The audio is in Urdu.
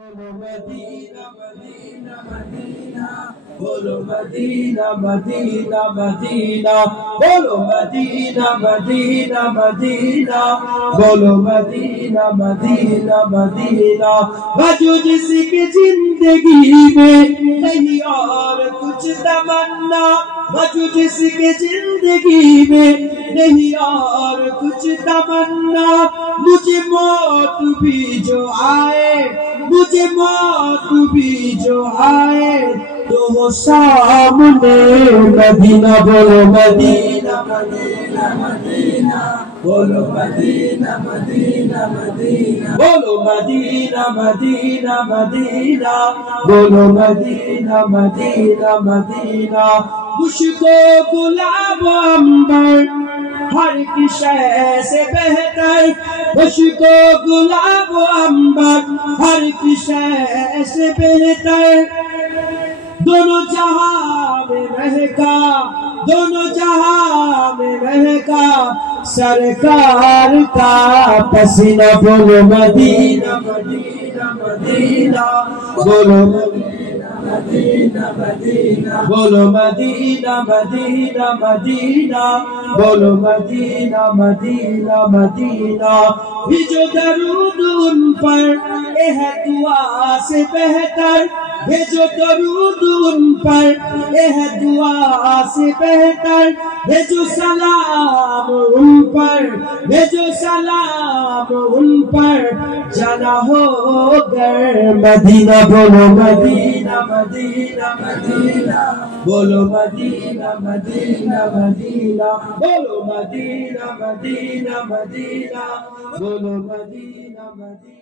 بولو مدینہ مدینہ مدینہ بولو مدینہ مدینہ مدینہ بولو مدینہ مدینہ مدینہ بولو مدینہ مدینہ مدینہ بجو جس کی زندگی میں نہیں اور کچھ تمنا بجو جس کی زندگی میں نہیں اور کچھ تمنا مجھے موت بھی جو آئے مجھے موت بھی جو آئے تو وہ سامنے مدینہ بولو مدینہ مدینہ مدینہ بولو مدینہ مدینہ مدینہ بولو مدینہ مدینہ مدینہ بولو مدینہ مدینہ مدینہ خوشبو گلاب عنبر ہر شے سے بہتر خوشبو گلاب عنبر ہر شے سے بہتر دونوں جہاں میں رہے گا دونوں جہاں میں رہے گا سرکار کا پسینہ بولو مدینہ مدینہ مدینہ بولو مدینہ مدینہ بولو مدینہ مدینہ مدینہ بولو مدینہ مدینہ مدینہ بھیجو درود ان پر یہ ہے دعا سے بہتر بھیجو درود ان پر یہ ہے دعا سے بہتر بھیجو سلام ان پر بھیجو سلام ان پر جانا ہو گر مدینہ بولو مدینہ مدینہ مدینہ بولو مدینہ مدینہ مدینہ بولو مدینہ مدینہ مدینہ بولو مدینہ مدینہ